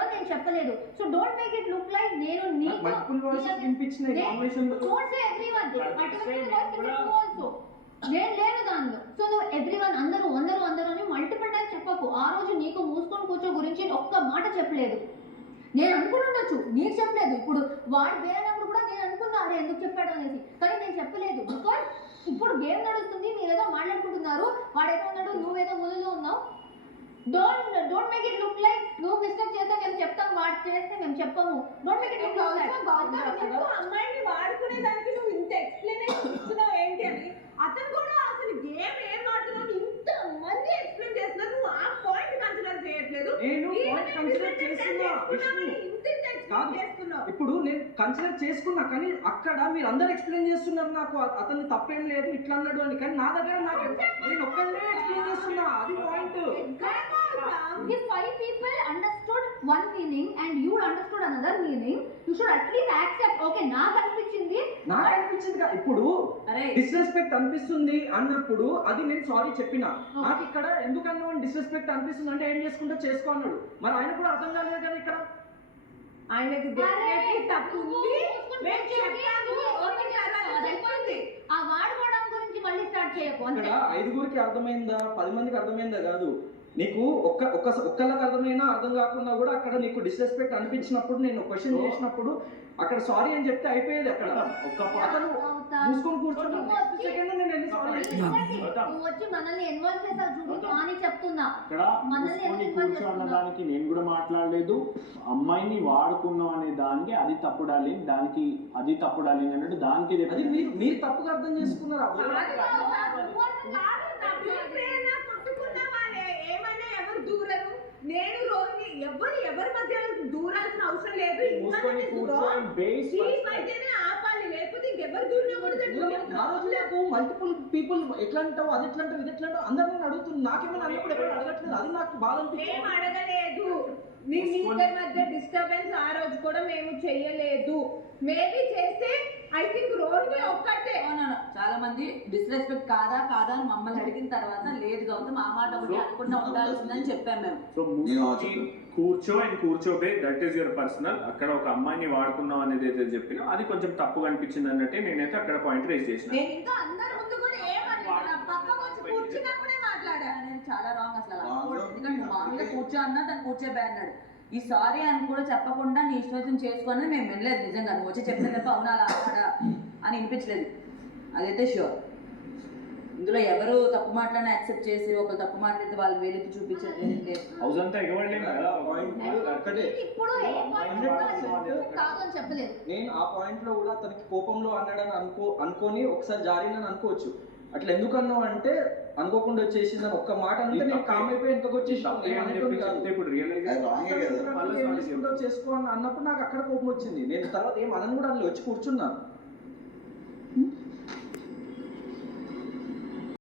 కూడా నేను చెప్పలేదు. So don't make it look like నేను నీకు మల్టిపుల్ వాయిసెస్ వినిపించినాయి కాన్వర్సేషన్ లో. డోంట్ సే ఎవ్రీవన్ ఆల్సో నేను లేను దానిలో. సో నువ్వు ఎవ్రీవన్ అందరూ అందరూ అందరూ అని మల్టిపుల్ టైం చెప్పకు. ఆ రోజు నీకు మూసుకొని కూర్చో గురించి ఒక్క మాట చెప్పలేదు. నేను అనుకుని ఉండొచ్చు, నీకు చెప్పలేదు. ఇప్పుడు వాడు వేరేటప్పుడు కూడా నేను అనుకున్నా అరే ఎందుకు చెప్పాడు అనేసి, కానీ నేను చెప్పలేదు. బికాస్ ఇప్పుడు గేమ్ నడుస్తుంది, మీరేదో మాట్లాడుకుంటున్నారు, వాడేదో ఉన్నాడు, నువ్వేదో ముళ్ళలో ఉన్నావు. Don't make it look like నువ్వు మిస్టేక్ చేస్తే మేము చెప్తాం, వాడు చేస్తే మేము చెప్పము. Don't make it look like అమ్మాయిని వాడుకునే దానికి నువ్వు ఇంత ఎక్స్ప్లెనేషన్ ఇస్తున్నావు ఏంటి అని. అతను కూడా అసలు గేమ్ ఏం ఆడుతున్నావు ఇంత మంది ఎక్స్ప్లెయిన్ చేస్తున్నారు, నువ్వు ఆ పాయింట్ కన్సిడర్ చేయట్లేదు. ఇప్పుడు నేను కన్సిడర్ చేసుకున్నా, కానీ అక్కడ మీరు అందరు ఎక్స్ప్లెయిన్ చేస్తున్నారు నాకు అతన్ని తప్పేం లేదు ఇట్లా అన్నాడు అని, కానీ నా దగ్గర నేను ఒక్కడే ఎక్స్ప్లెయిన్ చేస్తున్నా, అది point. If 5 people understood one meaning and you understood another meaning, you should at least accept. Okay, నాకు అనిపించింది ఇప్పుడు డిస్రెస్పెక్ట్ అనిపిస్తుంది అన్నప్పుడు అది నేను సారీ చెప్పినా. నాకు ఇక్కడ ఎందుకన్నా డిస్రెస్పెక్ట్ అనిపిస్తుంది అంటే ఏం చేసుకుంటా చేసుకో అన్నాడు. మరి ఆయన కూడా అర్థం కాలేదు కదా ఇక్కడ. ఆయనకి ఆ వాడుకోవడం గురించి మళ్ళీ స్టార్ట్ చేయకు. ఇక్కడ 5గురికి అర్థమైందా 10 మందికి అర్థమైందా కాదు, నీకు ఒక్కళ్ళకి అర్థమైనా అర్థం కాకుండా కూడా అక్కడ నీకు డిస్రెస్పెక్ట్ అనిపించినప్పుడు నేను క్వశ్చన్ చేసినప్పుడు అక్కడ సారీ అని చెప్తే అయిపోయేది. అక్కడ అతను మూసుకొని కూర్చొని నువ్వు వచ్చి మనల్ని ఇన్వాల్వ్ చేసావు చూడు అని చెప్తున్నా. దానికి నేను కూడా మాట్లాడలేదు. అమ్మాయిని వాడుకున్నాం అనే దానికి అది తప్పు డార్లింగ్, దానికి అది తప్పు డార్లింగ్ అన్నట్టు దానికి మీరు తప్పుగా అర్థం చేసుకున్నారా? నేను రోహిణి ఎవరి మధ్య దూరాల్సిన అవసరం లేదు. ఆపాలి, లేకపోతే ఇంకెవరు దూరం. మల్టిపుల్ పీపుల్ ఎట్లా అంటావు, అది ఎట్లా అంటావు, ఇది ఎట్లా అంటావు అందరూ అడుగుతుంది. నాకేమైనా అన్నప్పుడు ఎక్కడ అడగట్లేదు, అది నాకు బాధ అనిపించింది. అడగలేదు, మీ ఇద్దరి మధ్య డిస్టర్బెన్స్ ఆ రోజు కూడా మేము చెయ్యలేదు. మేబీ చేస్తే ఐ థింక్ రోహిణి ఒక్కటే. చాలా మంది డిస్రెస్పెక్ట్ కాదా అని మమ్మల్ని అడిగిన తర్వాత లేదు కాబట్టి మా మాట ఒకటి అనుకుంటా ఉండాల్సిందని చెప్పాం మేము. కూర్చో అండ్ కూర్చోబే, దట్ ఈస్ యువర్ పర్సనల్. అక్కడ ఒక అమ్మాయిని వాడుకున్నాం అనేది అయితే చెప్పినా అది కొంచెం తప్పుగా అనిపించింది అన్నట్టే నేనైతే అక్కడ పాయింట్ రేస్ చేసిన. నేను ఇంకా అందరి ముందు కూడా పక్కకు వచ్చి కూర్చున్నప్పుడే మాట్లాడా. నేను చాలా రాంగ్ అసలు. ఎందుకంటే మామూలుగా కూర్చో అన్నా తను కూర్చోబే అన్నాడు. ఈ సారీ అని కూడా చెప్పకుండా నీ ఇష్టం చేసుకుని మేము వినలేదు. నిజంగా నువ్వు వచ్చి చెప్పిన తప్ప అవునా అలా అన్నాడా అని వినిపించలేదు, అదైతే షూర్. ఇందులో ఎవరు తప్పు మాట్లాడినా యాక్సెప్ట్ చేసి ఒక తప్పు మాట్లాడితే వాళ్ళు వేలెత్తి చూపించేది నేను ఆ పాయింట్ లో కూడా అతనికి కోపంలో అన్నాడని అనుకొని ఒకసారి జారినని అనుకోవచ్చు. అట్లా ఎందుకు అన్నావు అంటే అనుకోకుండా వచ్చేసిందని ఒక్క మాట అంటే నేను కామ్ అయిపోయి ఎంతకు వచ్చేసి చేసుకో అన్నప్పుడు నాకు అక్కడ కోపం వచ్చింది. నేను తర్వాత ఏం అనను కూడా అందులో వచ్చి కూర్చున్నా.